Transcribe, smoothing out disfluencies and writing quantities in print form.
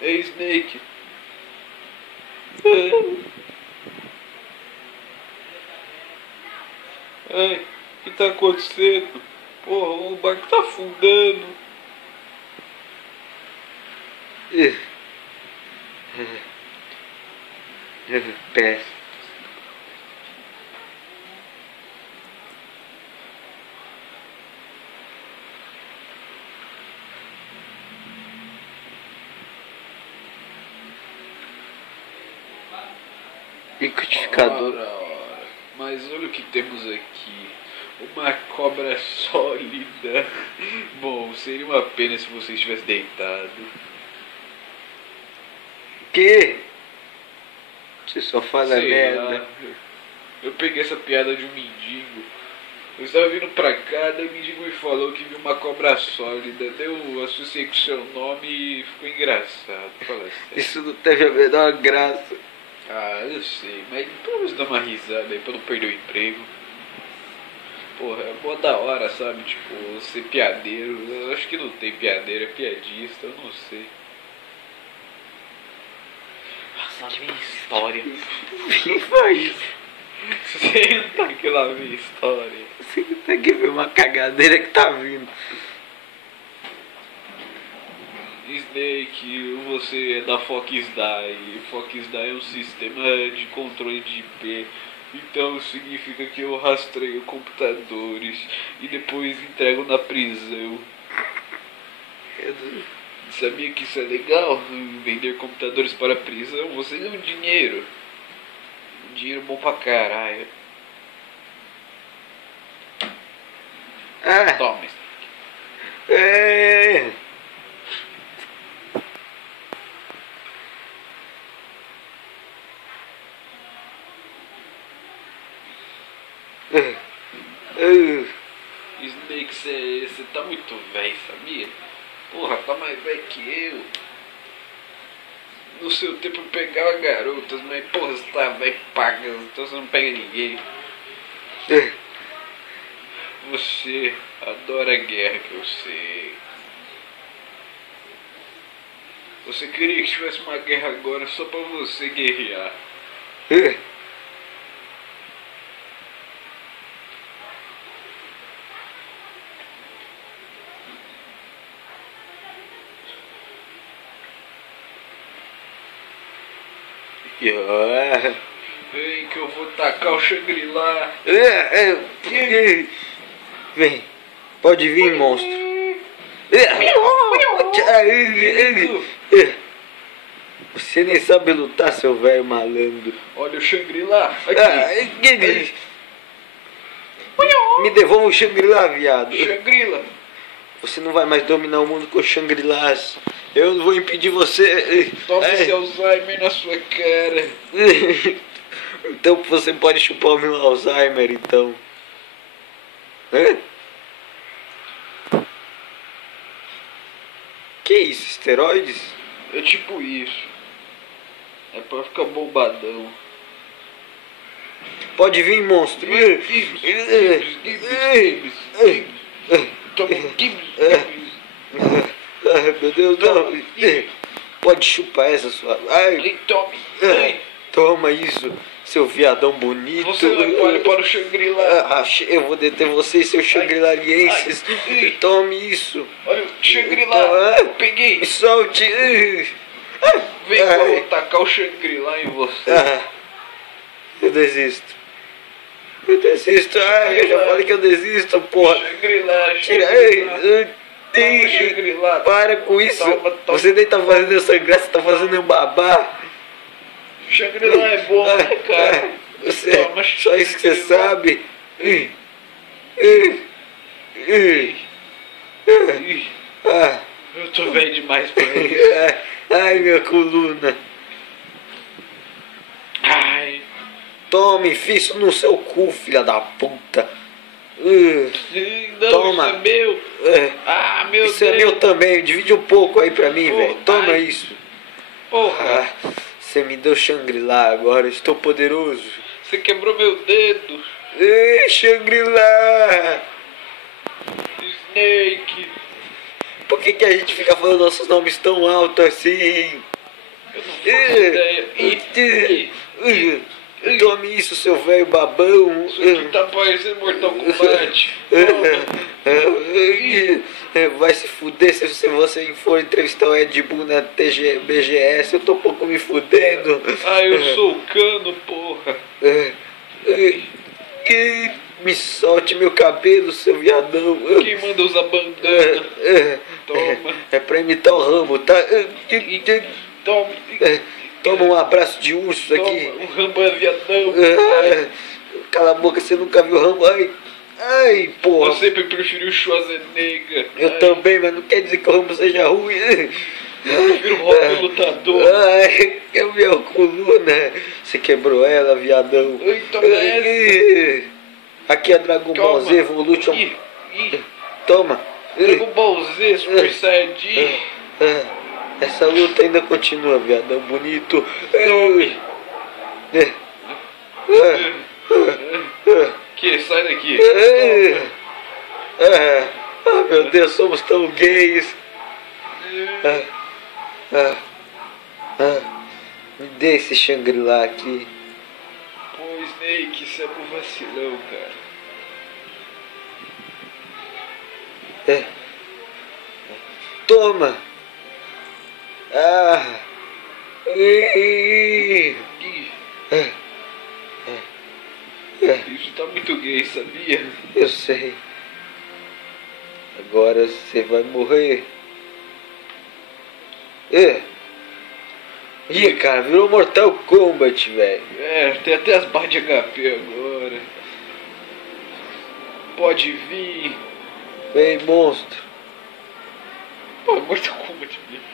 Ei, Snake. Ei, ei, o que tá acontecendo? Porra, o barco tá afundando. Pé. Liquidificador. Ora. Mas olha o que temos aqui. Uma cobra sólida. Bom, seria uma pena se você estivesse deitado. Que? Você só fala Sei merda. lá. Eu peguei essa piada de um mendigo. Eu estava vindo pra cá, daí o mendigo me falou que viu uma cobra sólida. Daí eu associei com o seu nome e ficou engraçado. Fala sério. Isso não teve a menor graça. Ah, eu sei, mas pelo menos dá uma risada aí pra não perder o emprego. Porra, é mó da hora, sabe? Tipo, ser piadeiro. Eu acho que não tem piadeiro, é piadista, eu não sei. Nossa, lá vem história. Que foi isso? Senta que lá vem história. Você tem que ver uma cagadeira que tá vindo. Snake, você é da Foxdie. Foxdie é um sistema de controle de IP. Então significa que eu rastreio computadores e depois entrego na prisão. Sabia que isso é legal? Vender computadores para a prisão? Você ganha um dinheiro. Um dinheiro bom pra caralho. Ah, Toma. é. Snake, você tá muito velho, sabia? Porra, tá mais velho que eu. No seu tempo eu pegava garotas, mas porra, você tá velho paga, então você não pega ninguém. Você adora a guerra, que eu sei. Você queria que tivesse uma guerra agora só pra você guerrear. Vem que eu vou tacar o Shangri-La. Vem, pode vir, monstro. Você nem sabe lutar, seu velho malandro. Olha o Shangri-La. Aqui. Me devolva o Shangri-La, viado. Shangri-La. Você não vai mais dominar o mundo com o Shangri-Las. Eu não vou impedir você. Toma esse Alzheimer na sua cara. Então você pode chupar o meu Alzheimer, então. Que isso, esteroides? É tipo isso. É pra ficar bombadão. Pode vir, monstro. Toma, Ai, meu Deus, não. Pode chupar essa sua. Ai, tome. toma isso, seu viadão bonito. Você olha para o Shangri-La. Eu vou deter você e seus Shangri-Larienses. Tome isso. Olha o Shangri-La. Peguei. Me solte. Vem que eu vou tacar o Shangri-La em você. Eu desisto. Eu desisto. Eu já falei que eu desisto, porra. Shangri-La, Tira. Shangri-La. Para com isso. Toma. Você nem tá fazendo eu sangrar, você tá fazendo eu babar. Shangri-La é bom, né, cara? Você, Toma, só isso que você sabe. Eu tô velho demais pra isso. Ai, minha coluna. Ai. Tome, enfia isso no seu cu, filha da puta. Não, Toma. isso é meu. Ah, meu Isso Deus. é meu também, divide um pouco aí pra mim, Oh, velho. Toma ai. isso. Porra, Você me deu Shangri-La agora, eu estou poderoso. você quebrou meu dedo. Ei, Shangri-La! Snake. Por que a gente fica falando nossos nomes tão alto assim? Eu não faço ideia. Tome isso, seu velho babão. Isso aqui tá parecendo Mortal Kombat. Vai se fuder se você for entrevistar o Ed Boon na BGS. Eu tô um pouco me fudendo. Ah, eu sou o Cano, porra. Me solte meu cabelo, seu viadão. Quem manda usar bandana? Toma. É pra imitar o Rambo, tá? Toma. Toma um abraço de urso aqui. Toma, o Rambo é viadão. Cala a boca, você nunca viu o Rambo. Ai, porra. Eu sempre preferi o Schwarzenegger. Eu também, mas não quer dizer que o Rambo seja ruim. Eu prefiro o Rock Lutador. Ai, que minha coluna. Você quebrou ela, viadão. Ai, toma essa. Aqui é Dragon Ball Z Evolution. Toma. Dragon Ball Z, Super Saiyajin. Essa luta ainda continua, viadão bonito. Que? Sai daqui. Meu Deus, somos tão gays. Me dê esse Shangri-La aqui. Pô, Snake, isso é um vacilão, cara. Toma. Isso tá muito gay, sabia? Eu sei. Agora você vai morrer. Ih, cara, virou Mortal Kombat, velho. Tem até as barras de HP agora. Pode vir. Vem, monstro. Pô, Mortal Kombat mesmo.